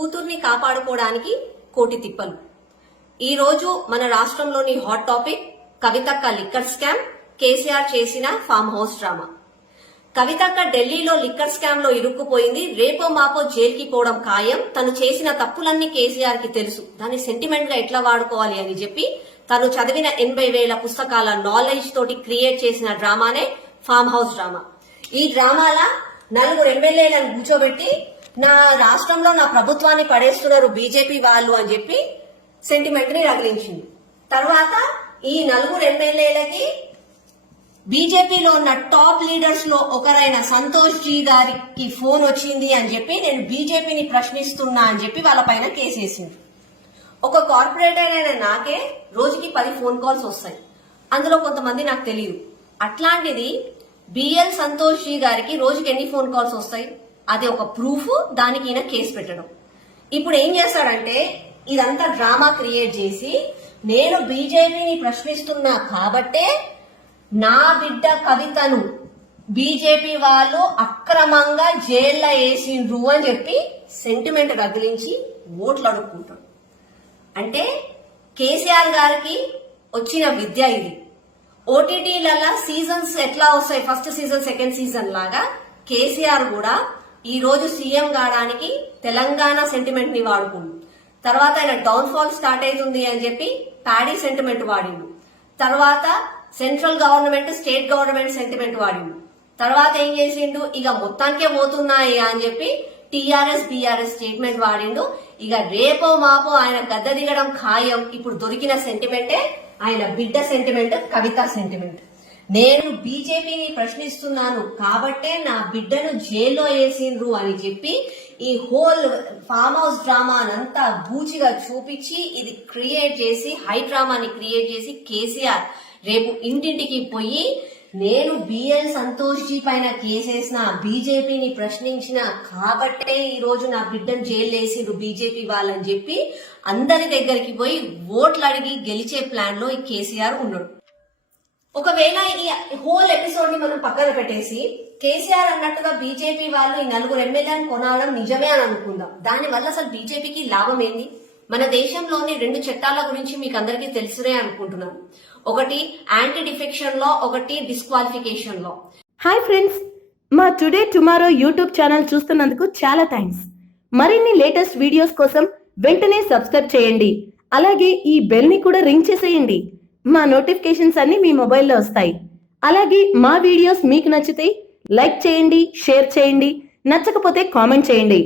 కూతుర్ని కాపాడుకోవడానికి కోటి తిప్పలు. ఈ రోజు మన రాష్ట్రంలోని హాట్ టాపిక్ కవితక్క లిక్కర్ స్కామ్, కేసీఆర్ చేసిన ఫామ్ హౌస్ డ్రామా. కవితక్క ఢిల్లీలో లిక్కర్ స్కామ్ లో ఇరుక్కుపోయింది. రేపో మాపో జైలుకి పోవడం ఖాయం. తను చేసిన తప్పులన్నీ కేసీఆర్ కి తెలుసు. దాన్ని సెంటిమెంట్ గా ఎట్లా వాడుకోవాలి అని చెప్పి తను చదివిన 80,000 పుస్తకాల నాలెడ్జ్ తోటి క్రియేట్ చేసిన డ్రామానే ఫామ్ హౌస్ డ్రామా. ఈ డ్రామాల 4 ఎమ్మెల్యేలను కూర్చోబెట్టి నా రాష్ట్రంలో నా ప్రభుత్వాన్ని పడేస్తున్నారు బీజేపీ వాళ్ళు అని చెప్పి సెంటిమెంట్ ని రగిలించింది. తర్వాత ఈ 4 ఎమ్మెల్యేలకి బీజేపీలో ఉన్న టాప్ లీడర్స్ లో ఒకరైన సంతోష్ జీ గారికి ఫోన్ వచ్చింది అని చెప్పి నేను బీజేపీని ప్రశ్నిస్తున్నా అని చెప్పి వాళ్ళ పైన కేసేసింది. ఒక కార్పొరేటర్ అయిన నాకే రోజుకి 10 ఫోన్ కాల్స్ వస్తాయి. అందులో కొంతమంది నాకు తెలియదు. అట్లాంటిది బిఎల్ సంతోష్ జీ గారికి రోజుకి ఎన్ని ఫోన్ కాల్స్ వస్తాయి? అది ఒక ప్రూఫ్. దానికి ఈయన కేసు పెట్టడం. ఇప్పుడు ఏం చేస్తాడంటే ఇదంతా డ్రామా క్రియేట్ చేసి నేను బీజేపీని ప్రశ్నిస్తున్నా కాబట్టే నా బిడ్డ కవితను బీజేపీ వాళ్ళు అక్రమంగా జైల్లో వేసిండ్రు అని చెప్పి సెంటిమెంట్ రగిలించి ఓట్లు అడుక్కుంటాడు. అంటే కేసీఆర్ గారికి వచ్చిన విద్య ఇది. ఓటీటీలలో సీజన్స్ ఎట్లా వస్తాయి, ఫస్ట్ సీజన్ సెకండ్ సీజన్ లాగా కేసీఆర్ కూడా ఈ రోజు సీఎం కావడానికి తెలంగాణ సెంటిమెంట్ ని వాడుకుండు. తర్వాత ఆయన డౌన్ ఫాల్ స్టార్ట్ అవుతుంది అని చెప్పి ప్యాడీ సెంటిమెంట్ వాడిండు. తర్వాత central government state government sentiment వాడిండు. తర్వాత ఏం చేసిండు, ఇక మొత్తానికే పోతున్నాయి అని చెప్పి టీఆర్ఎస్ బీఆర్ఎస్ స్టేట్మెంట్ వాడిండు. ఇక రేపో మాపో ఆయన గద్ద దిగడం ఖాయం. ఇప్పుడు దొరికిన సెంటిమెంటే ఆయన బిడ్డ సెంటిమెంట్, కవిత సెంటిమెంట్. నేను బీజేపీని ప్రశ్నిస్తున్నాను కాబట్టే నా బిడ్డను జైల్లో వేసిండ్రు అని చెప్పి ఈ హోల్ ఫామ్ హౌస్ డ్రామానంతా బూచిగా చూపించి ఇది క్రియేట్ చేసి హై డ్రామాని క్రియేట్ చేసి కేసీఆర్ రేపు ఇంటింటికి పోయి నేను బిఎల్ సంతోష్ జీ పైన కేసేసిన, బీజేపీని ప్రశ్నించిన కాబట్టే ఈ రోజు నా బిడ్డను జైలు వేసిండ్రు బీజేపీ వాళ్ళని చెప్పి అందరి దగ్గరికి పోయి ఓట్లు అడిగి గెలిచే ప్లాన్ లో ఈ కేసీఆర్ ఉన్నాడు. ఒకవేళ ఈ హోల్ ఎపిసోడ్ ని మనం పక్కన పెట్టేసి కేసీఆర్ అన్నట్టుగా బీజేపీ వాళ్ళు ఈ 4 ఎమ్మెల్యేలను కొనడం నిజమే అని అనుకుందాం. దానివల్ల అసలు బీజేపీకి లాభం ఏంది? మన దేశంలోని 2 చట్టాల గురించి మీకు అందరికీ తెలుసునే అనుకుంటున్నాను. ఒకటి యాంటీ డిఫెక్షన్ లా, ఒకటి డిస్క్వాలిఫికేషన్ లా. హాయ్ ఫ్రెండ్స్, మా టుడే టుమారో యూట్యూబ్ ఛానల్ చూస్తున్నందుకు చాలా థ్యాంక్స్. మరిన్ని లేటెస్ట్ వీడియోస్ కోసం వెంటనే సబ్స్క్రైబ్ చేయండి. అలాగే ఈ బెల్ ని కూడా రింగ్ చేసేయండి. మా నోటిఫికేషన్స్ అన్ని మీ మొబైల్లో వస్తాయి. అలాగే మా వీడియోస్ మీకు నచ్చితే లైక్ చేయండి, షేర్ చేయండి, నచ్చకపోతే కామెంట్ చేయండి.